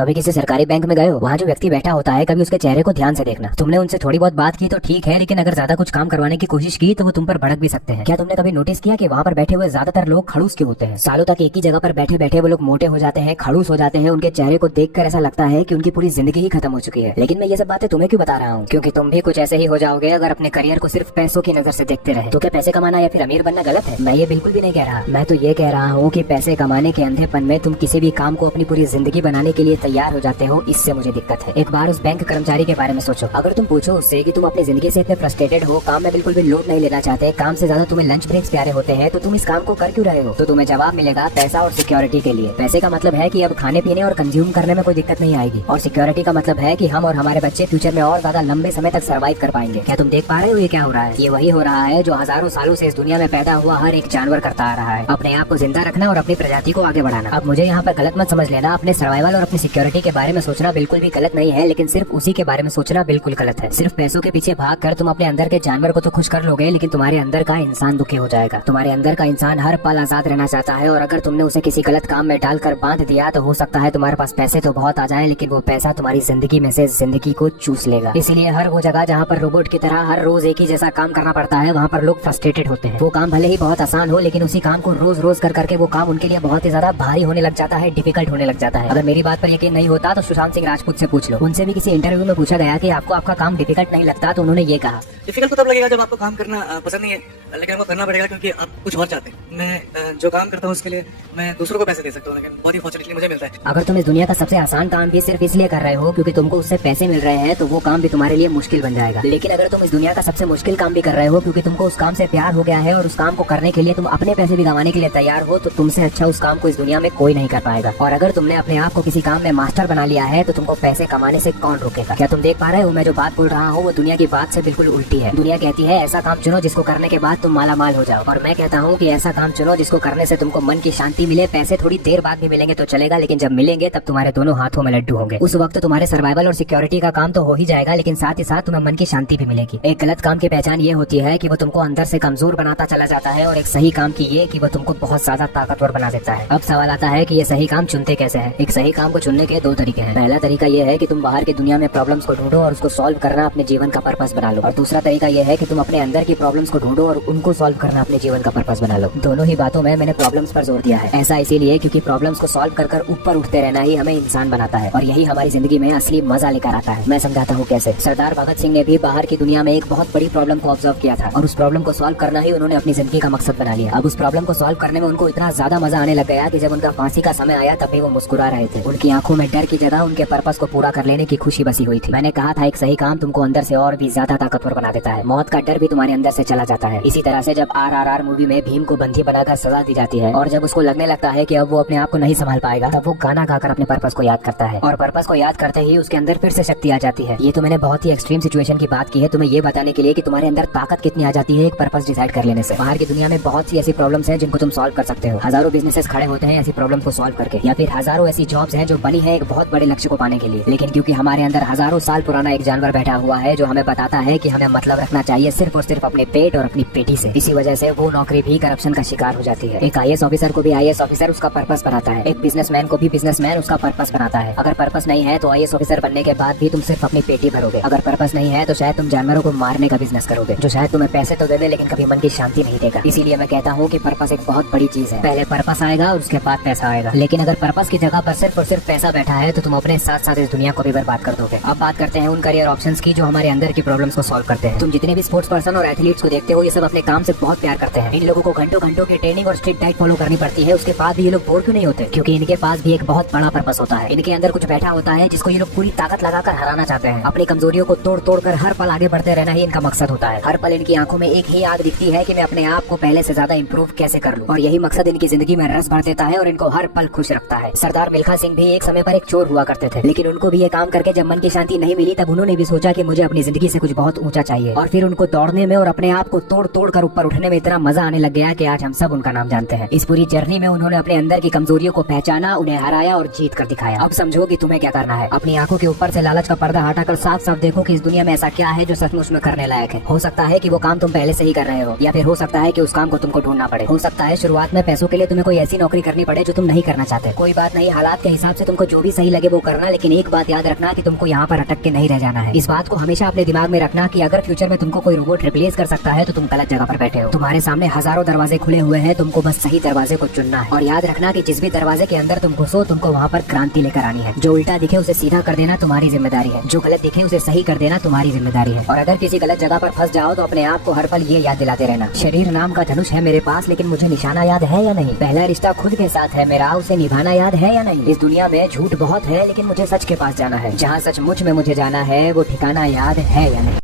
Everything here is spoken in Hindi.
कभी किसी सरकारी बैंक में गए हो? वहाँ जो व्यक्ति बैठा होता है कभी उसके चेहरे को ध्यान से देखना। तुमने उनसे थोड़ी बहुत बात की तो ठीक है, लेकिन अगर ज्यादा कुछ काम करवाने की कोशिश की तो वो तुम पर भड़क भी सकते हैं। क्या तुमने कभी नोटिस किया कि वहाँ पर बैठे हुए ज्यादातर लोग खड़ूस क्यों होते हैं? सालों तक एक ही जगह पर बैठे बैठे वो लोग मोटे हो जाते हैं, खड़ूस हो जाते हैं। उनके चेहरे को देखकर ऐसा लगता है कि उनकी पूरी जिंदगी ही खत्म हो चुकी है। लेकिन मैं ये सब बातें तुम्हें क्यों बता रहा हूँ? क्योंकि तुम भी कुछ ऐसे ही हो जाओगे अगर अपने करियर को सिर्फ पैसों की नजर से देखते रहे। तो क्या पैसे कमाना या फिर अमीर बनना गलत है? मैं ये बिल्कुल भी नहीं कह रहा। मैं तो ये कह रहा हूँ कि पैसे कमाने के अंधेपन में तुम किसी भी काम को अपनी पूरी जिंदगी बनाने के लिए तैयार हो जाते हो, इससे मुझे दिक्कत है। एक बार उस बैंक कर्मचारी के बारे में सोचो। अगर तुम पूछो उससे कि तुम अपनी जिंदगी से इतने फ्रस्ट्रेटेड हो, काम में बिल्कुल भी लोड नहीं लेना चाहते, काम से ज्यादा तुम्हें लंच ब्रेक्स प्यारे होते हैं, तो तुम इस काम को कर क्यों रहे हो? तो तुम्हें जवाब मिलेगा पैसा और सिक्योरिटी के लिए। पैसे का मतलब है कि अब खाने पीने और कंज्यूम करने में कोई दिक्कत नहीं आएगी, और सिक्योरिटी का मतलब है कि हम और हमारे बच्चे फ्यूचर में और ज्यादा लंबे समय तक सर्वाइव कर पाएंगे। क्या तुम देख पा रहे हो ये क्या हो रहा है? ये वही हो रहा है जो हजारों सालों से इस दुनिया में पैदा हुआ हर एक जानवर करता आ रहा है, अपने आप को जिंदा रखना और अपनी प्रजाति को आगे बढ़ाना। अब मुझे यहाँ पर गलत मत समझ लेना, अपने सर्वाइवल और अपनी सिक्योरिटी के बारे में सोचना बिल्कुल भी गलत नहीं है, लेकिन सिर्फ उसी के बारे में सोचना बिल्कुल गलत है। सिर्फ पैसों के पीछे भाग कर तुम अपने अंदर के जानवर को तो खुश कर लोगे, लेकिन तुम्हारे अंदर का इंसान दुखी हो जाएगा। तुम्हारे अंदर का इंसान हर पल आजाद रहना चाहता है, और अगर तुमने उसे किसी गलत काम में डालकर बांध दिया तो हो सकता है तुम्हारे पास पैसे तो बहुत आ जाए, लेकिन वो पैसा तुम्हारी जिंदगी में से जिंदगी को चूस लेगा। इसीलिए हर वो जगह जहाँ पर रोबोट की तरह हर रोज एक ही जैसा काम करना पड़ता है, वहाँ पर लोग फ्रस्ट्रेटेड होते हैं। वो काम भले ही बहुत आसान हो, लेकिन उसी काम को रोज रोज कर करके वो काम उनके लिए बहुत ही ज्यादा भारी होने लग जाता है, डिफिकल्ट होने लग जाता है। अगर मेरी बात पर यकीन नहीं होता तो सुशांत सिंह राजपूत से पूछ लो। उनसे भी किसी इंटरव्यू में पूछा गया कि आपको आपका काम डिफिकल्ट नहीं लगता, तो उन्होंने ये कहा, डिफिकल्ट तो तब लगेगा जब आपको काम करना पसंद नहीं है, लेकिन आपको करना पड़ेगा क्योंकि आप कुछ और चाहते हैं। मैं जो काम करता हूँ उसके लिए मैं दूसरों को पैसे दे सकता हूँ, लेकिन बहुत ही फॉर्चुनेटली मुझे मिलता है। अगर तुम इस दुनिया का सबसे आसान काम भी सिर्फ इसलिए कर रहे हो क्योंकि तुमको उससे पैसे मिल रहे हैं, तो वो काम भी तुम्हारे लिए मुश्किल बन जाएगा। लेकिन अगर तुम इस दुनिया का सबसे मुश्किल काम भी कर रहे हो क्योंकि तुमको उस काम से प्यार हो गया है और उस काम को करने के लिए तुम अपने पैसे भी गंवाने के लिए तैयार हो, तो तुमसे अच्छा उस काम को इस दुनिया में कोई नहीं कर पाएगा। और अगर तुमने अपने आप को किसी काम में मास्टर बना लिया है तो तुमको पैसे कमाने से कौन रोकेगा? क्या तुम देख पा रहे हो मैं जो बात बोल रहा हूँ वो दुनिया की बात से बिल्कुल उल्टी है। दुनिया कहती है ऐसा काम चुनो जिसको करने के बाद तुम माला माल हो जाओ, और मैं कहता हूँ कि ऐसा काम चुनो जिसको करने से तुमको मन की शांति मिले। पैसे थोड़ी देर बाद भी मिलेंगे तो चलेगा, लेकिन जब मिलेंगे तब तुम्हारे दोनों हाथों में लड्डू होंगे। उस वक्त तुम्हारे सर्वाइवल और सिक्योरिटी का काम तो हो ही जाएगा, लेकिन साथ ही साथ तुम्हें मन की शांति भी मिलेगी। एक गलत काम की पहचान ये होती है कि वो तुमको अंदर से कमजोर बनाता चला जाता है, और एक सही काम की ये कि वो तुमको बहुत ज्यादा ताकतवर बना देता है। अब सवाल आता है कि ये सही काम चुनते कैसे हैं? एक सही काम को चुनने के दो तरीके हैं। पहला तरीका ये है कि तुम बाहर की दुनिया में प्रॉब्लम्स को ढूंढो और उसको सॉल्व करना अपने जीवन का पर्पस बना लो, और दूसरा तरीका ये है कि तुम अपने अंदर की प्रॉब्लम्स को ढूंढो और उनको सॉल्व करना अपने जीवन का पर्पस बना लो। दोनों ही बातों में मैंने प्रॉब्लम्स पर जोर दिया है। ऐसा इसीलिए क्योंकि प्रॉब्लम्स को सॉल्व कर कर ऊपर उठते रहना ही हमें इंसान बनाता है, और यही हमारी जिंदगी में असली मजा लेकर आता है। मैं समझाता हूँ कैसे। सरदार भगत सिंह ने भी बाहर की दुनिया में एक बहुत बड़ी प्रॉब्लम को ऑब्जर्व किया था, और उस प्रॉब्लम को सॉल्व करना ही उन्होंने अपनी जिंदगी का मकसद बना लिया। अब उस प्रॉब्लम को सॉल्व करने में उनको इतना ज्यादा मजा आने लग गया कि जब उनका फांसी का समय आया तब भी वो मुस्कुरा रहे थे। उनकी आंखों में डर की जगह उनके पर्पस को पूरा कर लेने की खुशी बसी हुई थी। मैंने कहा था एक सही काम तुमको अंदर से और भी ज्यादा ताकतवर बना देता है। मौत का डर भी तुम्हारे अंदर से चला जाता है। इसी तरह से जब RRR मूवी में भीम को बंदी बनाकर सजा दी जाती है और जब उसको लगने लगता है कि अब वो अपने आप को नहीं संभाल पाएगा, तब वो गाना गाकर अपने पर्पस को याद करता है, और पर्पस को याद करते ही उसके अंदर फिर से शक्ति आ जाती है। ये तो मैंने बहुत ही एक्सट्रीम सिचुएशन की बात की है तुम्हें ये बताने के लिए कि तुम्हारे अंदर ताकत कितनी आ जाती है एक पर्पस डिसाइड कर लेने से। बाहर की दुनिया में बहुत सी ऐसी प्रॉब्लम्स हैं जिनको तुम सॉल्व कर सकते हो। हजारों बिजनेसेस खड़े होते हैं ऐसी प्रॉब्लम को सॉल्व करके, या फिर हजारों ऐसी जॉब्स हैं जो बनी है एक बहुत बड़े लक्ष्य को पाने के लिए। लेकिन क्योंकि हमारे अंदर हजारों साल पुराना एक जानवर बैठा हुआ है जो हमें बताता है कि हमें मतलब रखना चाहिए सिर्फ और सिर्फ अपने पेट और अपनी पेटी से, इसी वजह से वो नौकरी भी करप्शन का शिकार हो जाती है। एक IAS ऑफिसर को भी IAS ऑफिसर उसका पर्पस बनाता है, एक बिजनेसमैन को भी बिजनेसमैन उसका पर्पस बनाता है। अगर पर्पस नहीं है तो IAS ऑफिसर बनने के बाद भी तुम सिर्फ अपनी पेटी भरोगे। अगर पर्पस नहीं है तो शायद तुम जानवरों को मारने का बिजनेस करोगे, जो शायद तुम्हें पैसे तो दे दे लेकिन कभी मन की शांति नहीं देगा। इसीलिए मैं कहता हूँ कि पर्पस एक बहुत बड़ी चीज है। पहले पर्पस आएगा और उसके बाद पैसा आएगा, लेकिन अगर पर्पस की जगह पर सिर्फ और सिर्फ पैसा बैठा है तो तुम अपने साथ साथ इस दुनिया को भी बर्बाद कर दोगे। अब बात करते हैं उन करियर ऑप्शंस की जो हमारे अंदर की प्रॉब्लम्स को सॉल्व करते हैं। तुम जितने भी स्पोर्ट्स पर्सन और एथलीट्स को देखते हो ये सब अपने काम से बहुत प्यार करते हैं। इन लोगों को घंटों घंटों की ट्रेनिंग और स्ट्रिक्ट डाइट फॉलो करनी पड़ती है, उसके बाद भी ये लोग बोर क्यों नहीं होते? क्योंकि इनके पास भी एक बहुत बड़ा पर्पस होता है। इनके अंदर कुछ बैठा होता है जिसको ये लोग पूरी ताकत लगाकर हराना चाहते हैं। अपनी कमजोरियों को तोड़ तोड़ कर हर पल आगे बढ़ते रहना ही इनका मकसद होता है। हर पल इनकी आंखों में एक ही आग दिखती है कि मैं अपने आप को पहले से ज्यादा इंप्रूव कैसे कर लूं, और यही मकसद इनकी जिंदगी में रस भर देता है और इनको हर पल खुश रखता है। सरदार मिल्खा सिंह भी एक समय पर एक चोर हुआ करते थे, लेकिन उनको भी ये काम करके जब मन की शांति नहीं मिली तब उन्होंने भी सोचा कि मुझे अपनी जिंदगी से कुछ बहुत ऊंचा चाहिए, और फिर उनको दौड़ने में और अपने आप को तोड़ तोड़ कर ऊपर उठने में इतना मजा आने लग गया कि आज हम सब उनका नाम जानते हैं। इस पूरी जर्नी में उन्होंने अपने अंदर की कमजोरियों को पहचाना, उन्हें हराया और जीत कर दिखाया। अब समझो कि तुम्हें क्या करना है। अपनी आंखों के ऊपर से लालच का पर्दा हटाकर साफ साफ देखो कि इस दुनिया में ऐसा क्या है जो सचमुच में करने लायक है। हो सकता है कि वो काम तुम पहले से ही कर रहे हो, या फिर हो सकता है कि उस काम को तुमको ढूंढना पड़े। हो सकता है शुरुआत में पैसों के लिए तुम्हें कोई ऐसी नौकरी करनी पड़े जो तुम नहीं करना चाहते। कोई बात नहीं, हालात के हिसाब से तुमको जो भी सही लगे वो करना, लेकिन एक बात याद रखना कि तुमको यहाँ पर अटक के नहीं रह जाना है। इस बात को हमेशा अपने दिमाग में रखना कि अगर फ्यूचर में तुमको कोई रोबोट रिप्लेस कर सकता है तो तुम गलत जगह पर बैठे हो। तुम्हारे सामने हजारों दरवाजे खुले हुए हैं, तुमको बस सही दरवाजे को चुनना है। और याद रखना कि जिस भी दरवाजे के अंदर तुम घुसो, तुमको वहाँ पर क्रांति लेकर आनी है। जो उल्टा दिखे उसे सीधा कर देना तुम्हारी जिम्मेदारी है, जो गलत दिखे उसे सही कर देना तुम्हारी जिम्मेदारी है। और अगर किसी गलत जगह पर फंस जाओ तो अपने आप को हर पल ये याद दिलाते रहना, शरीर नाम का धनुष है मेरे पास, लेकिन मुझे निशाना याद है या नहीं। पहला रिश्ता खुद के साथ है मेरा, उसे निभाना याद है या नहीं। इस दुनिया में झूठ बहुत है, लेकिन मुझे सच के पास जाना है। जहाँ सचमुच में मुझे जाना है वो ठिकाना याद है या नहीं।